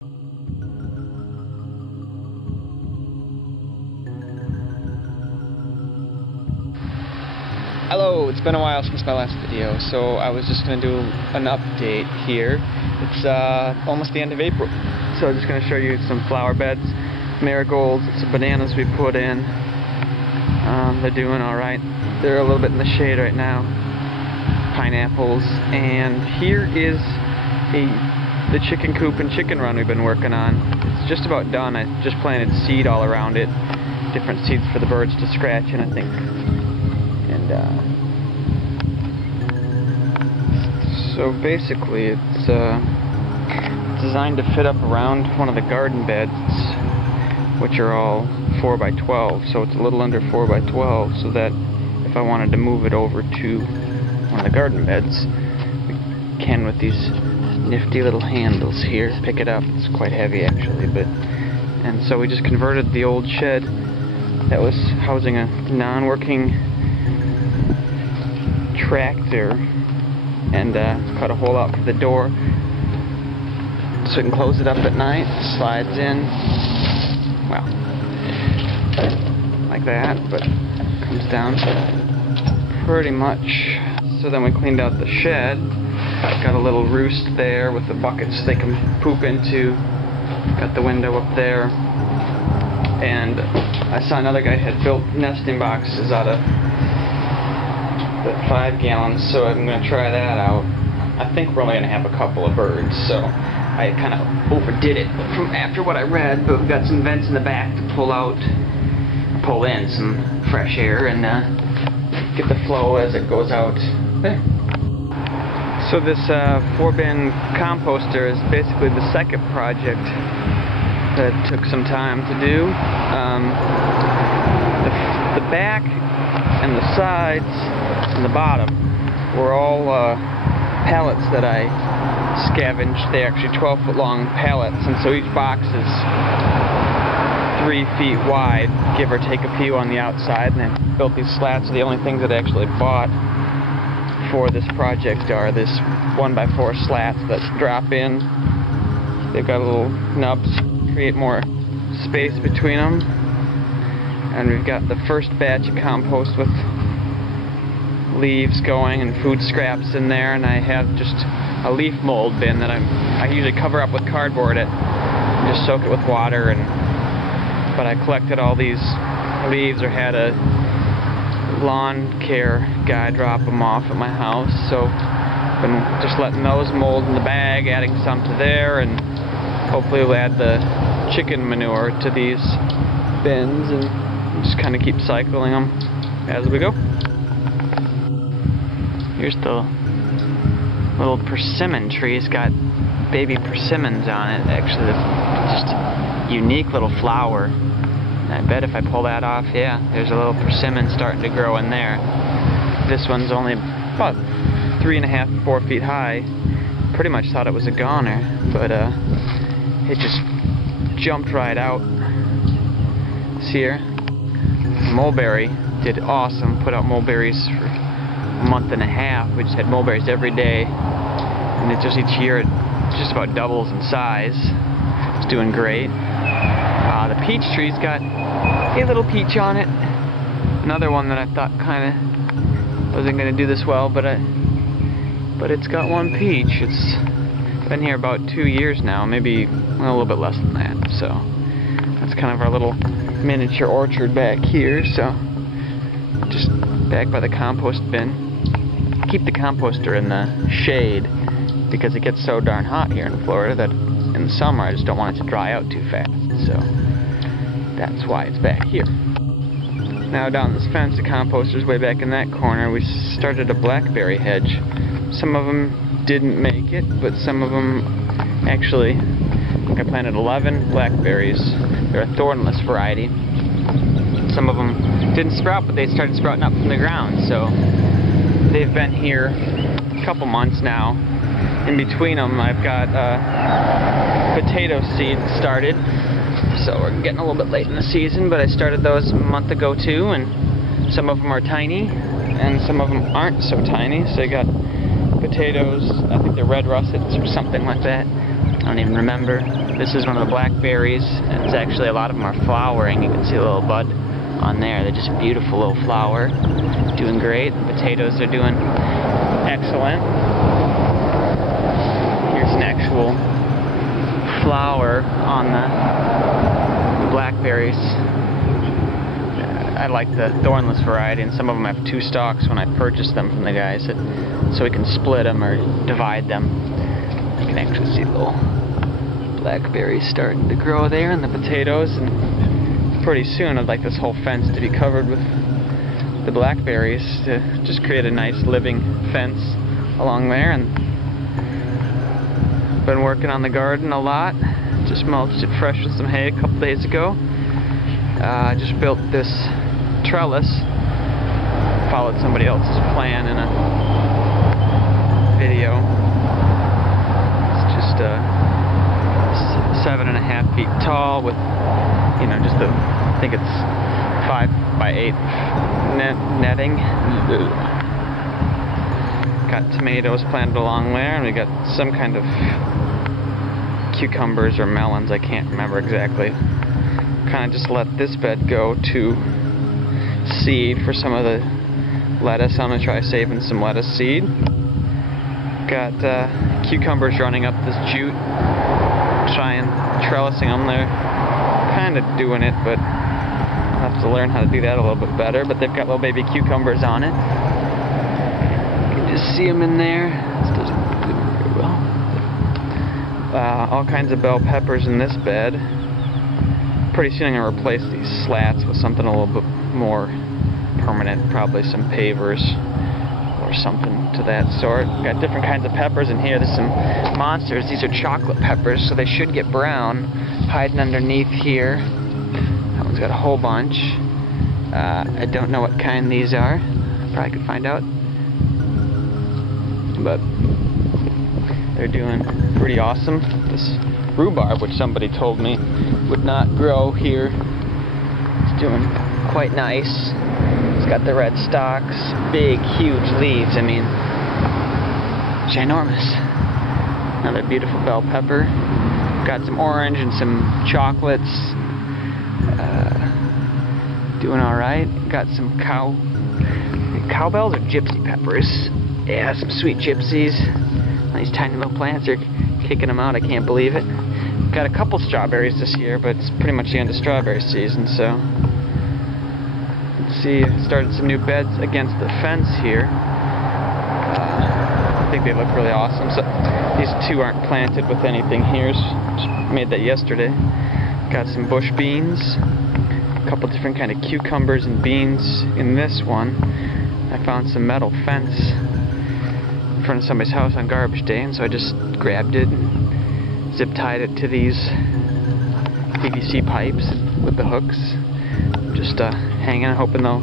Hello, it's been a while since my last video, so I was just going to do an update here. It's almost the end of April, so I'm just going to show you some flower beds, marigolds, some bananas we put in. They're doing alright. They're a little bit in the shade right now. Pineapples, and here is the chicken coop and chicken run we've been working on. It's just about done. I just planted seed all around it, different seeds for the birds to scratch in, I think. And so basically it's designed to fit up around one of the garden beds, which are all 4x12, so it's a little under 4x12, so that if I wanted to move it over to one of the garden beds, we can with these nifty little handles here. Pick it up. It's quite heavy actually, and so we just converted the old shed that was housing a non-working tractor and cut a hole out for the door so we can close it up at night. Slides in, well, like that, but comes down pretty much. So then we cleaned out the shed. Got a little roost there with the buckets they can poop into. Got the window up there. And I saw another guy had built nesting boxes out of the 5 gallons, so I'm going to try that out. I think we're only going to have a couple of birds, so I kind of overdid it from after what I read, but we've got some vents in the back to pull in some fresh air and get the flow as it goes out there. So this 4-bin composter is basically the second project that took some time to do. The back and the sides and the bottom were all pallets that I scavenged. They're actually 12-foot long pallets, and so each box is 3 feet wide, give or take a few on the outside, and I built these slats. The only things that I actually bought for this project are this 1x4 slats that drop in. They've got little nubs, create more space between them. And we've got the first batch of compost with leaves going and food scraps in there, and I have just a leaf mold bin that I usually cover up with cardboard and just soak it with water. But I collected all these leaves, or had a lawn care guy drop them off at my house, so I've been just letting those mold in the bag, adding some to there, and hopefully we'll add the chicken manure to these bins and just kind of keep cycling them as we go. Here's the little persimmon tree. It's got baby persimmons on it. Actually, just a unique little flower. And I bet if I pull that off, yeah, there's a little persimmon starting to grow in there. This one's only about 3.5 to 4 feet high. Pretty much thought it was a goner, but it just jumped right out. See here? Mulberry did awesome. Put out mulberries for a month and a half. We just had mulberries every day, and it just each year it just about doubles in size. It's doing great. The peach tree's got a little peach on it. Another one that I thought kind of wasn't going to do this well, but it's got one peach. It's been here about 2 years now, maybe a little bit less than that. So that's kind of our little miniature orchard back here. So just back by the compost bin. Keep the composter in the shade because it gets so darn hot here in Florida that in the summer I just don't want it to dry out too fast. So that's why it's back here. Now down this fence, the composter's way back in that corner. We started a blackberry hedge. Some of them didn't make it, but some of them actually, I think I planted 11 blackberries. They're a thornless variety. Some of them didn't sprout, but they started sprouting up from the ground. So they've been here a couple months now. In between them, I've got potato seeds started. So we're getting a little bit late in the season, but I started those a month ago too, and some of them are tiny, and some of them aren't so tiny. So I got potatoes, I think they're red russets or something like that. I don't even remember. This is one of the blackberries, and it's actually a lot of them are flowering. You can see a little bud on there. They're just a beautiful little flower. Doing great. The potatoes are doing excellent. Here's an actual flower on the blackberries. I like the thornless variety, and some of them have 2 stalks when I purchased them from the guys, so we can split them or divide them. You can actually see little blackberries starting to grow there, and the potatoes, and pretty soon I'd like this whole fence to be covered with the blackberries to just create a nice living fence along there. And been working on the garden a lot. Just mulched it fresh with some hay a couple days ago. Just built this trellis. Followed somebody else's plan in a video. It's just 7.5 feet tall with, you know, just I think it's 5 by 8 netting. Got tomatoes planted along there, and we got some kind of cucumbers or melons, I can't remember exactly. Kind of just let this bed go to seed for some of the lettuce. I'm going to try saving some lettuce seed. Got cucumbers running up this jute, trying trellising them. They're kind of doing it, but I'll have to learn how to do that a little bit better. But they've got little baby cucumbers on it. You can just see them in there. This doesn't do very well. All kinds of bell peppers in this bed. Pretty soon I'm going to replace these slats with something a little bit more permanent, probably some pavers or something to that sort. Got different kinds of peppers in here. There's some monsters. These are chocolate peppers, so they should get brown, hiding underneath here. That one's got a whole bunch. I don't know what kind these are. I probably could find out. But they're doing pretty awesome. This rhubarb, which somebody told me would not grow here, it's doing quite nice. It's got the red stalks, big, huge leaves. I mean, ginormous. Another beautiful bell pepper. Got some orange and some chocolates. Doing all right. Got some cowbells or gypsy peppers. Yeah, some sweet gypsies. These tiny little plants are kicking them out. I can't believe it. Got a couple strawberries this year, but it's pretty much the end of strawberry season, so let's see. Started some new beds against the fence here. I think they look really awesome. So these 2 aren't planted with anything here. Just made that yesterday. Got some bush beans, a couple different kind of cucumbers and beans in this one. I found some metal fence in front of somebody's house on garbage day, and so I just grabbed it and zip tied it to these PVC pipes with the hooks. Just hanging, hoping they'll